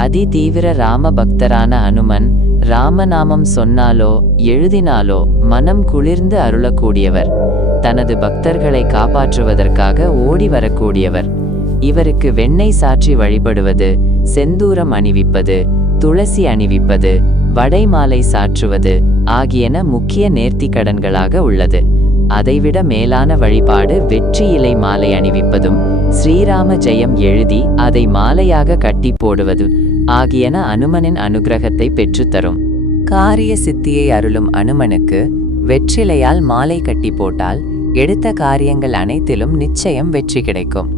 அதிதீவிர ராம பக்தரான அனுமன் ராமநாமம் சொன்னாலோ எழுதினாலோ மனம் குளிர்ந்து அருளக்கூடியவர். தனது பக்தர்களை காப்பாற்றுவதற்காக ஓடி வரக்கூடியவர். இவருக்கு வெண்ணெய் சாற்றி வழிபடுவது, செந்தூரம் அணிவிப்பது, துளசி அணிவிப்பது, வடைமாலை சாற்றுவது ஆகியன முக்கிய நேர்த்திக்கடன்களாக உள்ளது. அதைவிட மேலான வழிபாடு வெற்றி இலை மாலை அணிவிப்பதும், ஸ்ரீராம ஜெயம் எழுதி அதை மாலையாக கட்டி போடுவது ஆகியன அனுமனின் அனுகிரகத்தை பெற்றுத்தரும். காரிய சித்தியை அருளும் அனுமனுக்கு வெற்றிலையால் மாலை கட்டி போட்டால் எடுத்த காரியங்கள் அனைத்திலும் நிச்சயம் வெற்றி கிடைக்கும்.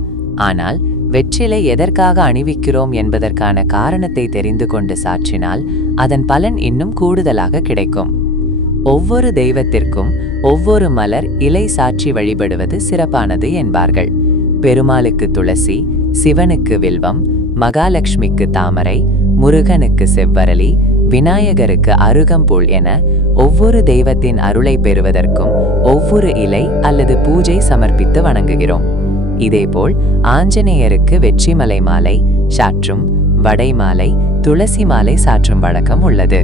ஆனால் வெற்றிலை எதற்காக அணிவிக்கிறோம் என்பதற்கான காரணத்தை தெரிந்து கொண்டு சாற்றினால் அதன் பலன் இன்னும் கூடுதலாக கிடைக்கும். ஒவ்வொரு தெய்வத்திற்கும் ஒவ்வொரு மலர் இலை சாற்றி வழிபடுவது சிறப்பானது என்பார்கள். பெருமாளுக்கு துளசி, சிவனுக்கு வில்வம், மகாலட்சுமிக்கு தாமரை, முருகனுக்கு செவ்வரளி, விநாயகருக்கு அருகம்புல் என ஒவ்வொரு தெய்வத்தின் அருளை பெறுவதற்கும் ஒவ்வொரு இலை அல்லது பூஜை சமர்ப்பித்து வணங்குகிறோம். இதேபோல் ஆஞ்சநேயருக்கு வெற்றிமலை மாலை சாற்றும், வடைமாலை, துளசி மாலை சாற்றும் வழக்கம் உள்ளது.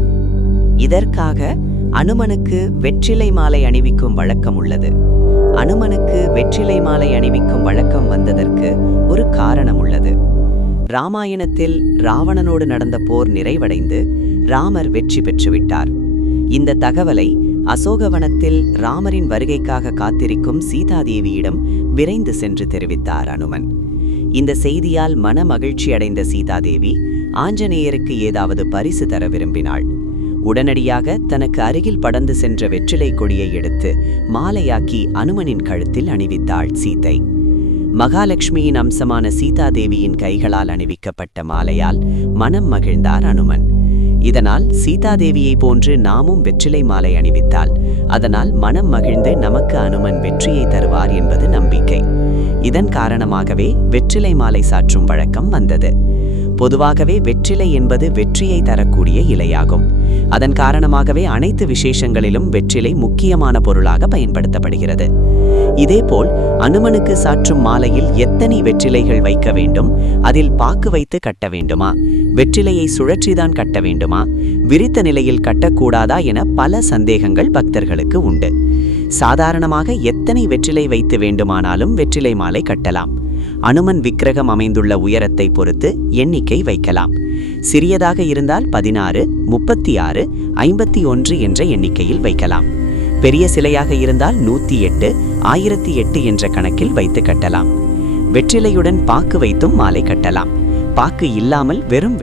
இதற்காக அனுமனுக்கு வெற்றிலை மாலை அணிவிக்கும் வழக்கம் உள்ளது. அனுமனுக்கு வெற்றிலை மாலை அணிவிக்கும் வழக்கம் வந்ததற்கு ஒரு காரணம் உள்ளது. ராமாயணத்தில் ராவணனோடு நடந்த போர் நிறைவடைந்து ராமர் வெற்றி பெற்றுவிட்டார். இந்த தகவலை அசோகவனத்தில் ராமரின் வருகைக்காக காத்திருக்கும் சீதாதேவியிடம் விரைந்து சென்று தெரிவித்தார் அனுமன். இந்த செய்தியால் மன மகிழ்ச்சி அடைந்த சீதாதேவி ஆஞ்சநேயருக்கு ஏதாவது பரிசு தர விரும்பினாள். உடனடியாக தனக்கு அருகில் படர்ந்து சென்ற வெற்றிலை கொடியை எடுத்து மாலையாக்கி அனுமனின் கழுத்தில் அணிவித்தாள் சீதை. மகாலட்சுமியின் அம்சமான சீதாதேவியின் கைகளால் அணிவிக்கப்பட்ட மாலையால் மனம் மகிழ்ந்தார் அனுமன். இதனால் சீதாதேவியை போன்று நாமும் வெற்றிலை மாலை அணிவித்தால் அதனால் மனம் மகிழ்ந்து நமக்கு அனுமன் வெற்றியை தருவார் என்பது நம்பிக்கை. இதன் காரணமாகவே வெற்றிலை மாலை சாற்றும் வழக்கம் வந்தது. பொதுவாகவே வெற்றிலை என்பது வெற்றியை தரக்கூடிய இலையாகும். அதன் காரணமாகவே அனைத்து விசேஷங்களிலும் வெற்றிலை முக்கியமான பொருளாக பயன்படுத்தப்படுகிறது. இதேபோல் அனுமனுக்கு சாற்றும் மாலையில் எத்தனை வெற்றிலைகள் வைக்க வேண்டும், அதில் பாக்கு வைத்து கட்ட வேண்டுமா, வெற்றிலையை சுழற்றிதான் கட்ட வேண்டுமா, விரித்த நிலையில் கட்டக்கூடாதா என பல சந்தேகங்கள் பக்தர்களுக்கு உண்டு. சாதாரணமாக எத்தனை வெற்றிலை வைத்து வேண்டுமானாலும் வெற்றிலை மாலை கட்டலாம். அனுமன் விக்கிரகம் அமைந்துள்ள உயரத்தை பொறுத்து எண்ணிக்கை வைக்கலாம். சிறியதாக இருந்தால் 16, 36, 51 என்ற எண்ணிக்கையில் வைக்கலாம். பெரிய சிலையாக இருந்தால் 108, 1008 என்ற கணக்கில் வைத்து கட்டலாம். வெற்றிலையுடன் பாக்கு வைத்தும் மாலை கட்டலாம். பாக்கு இல்லாமல் வெறும்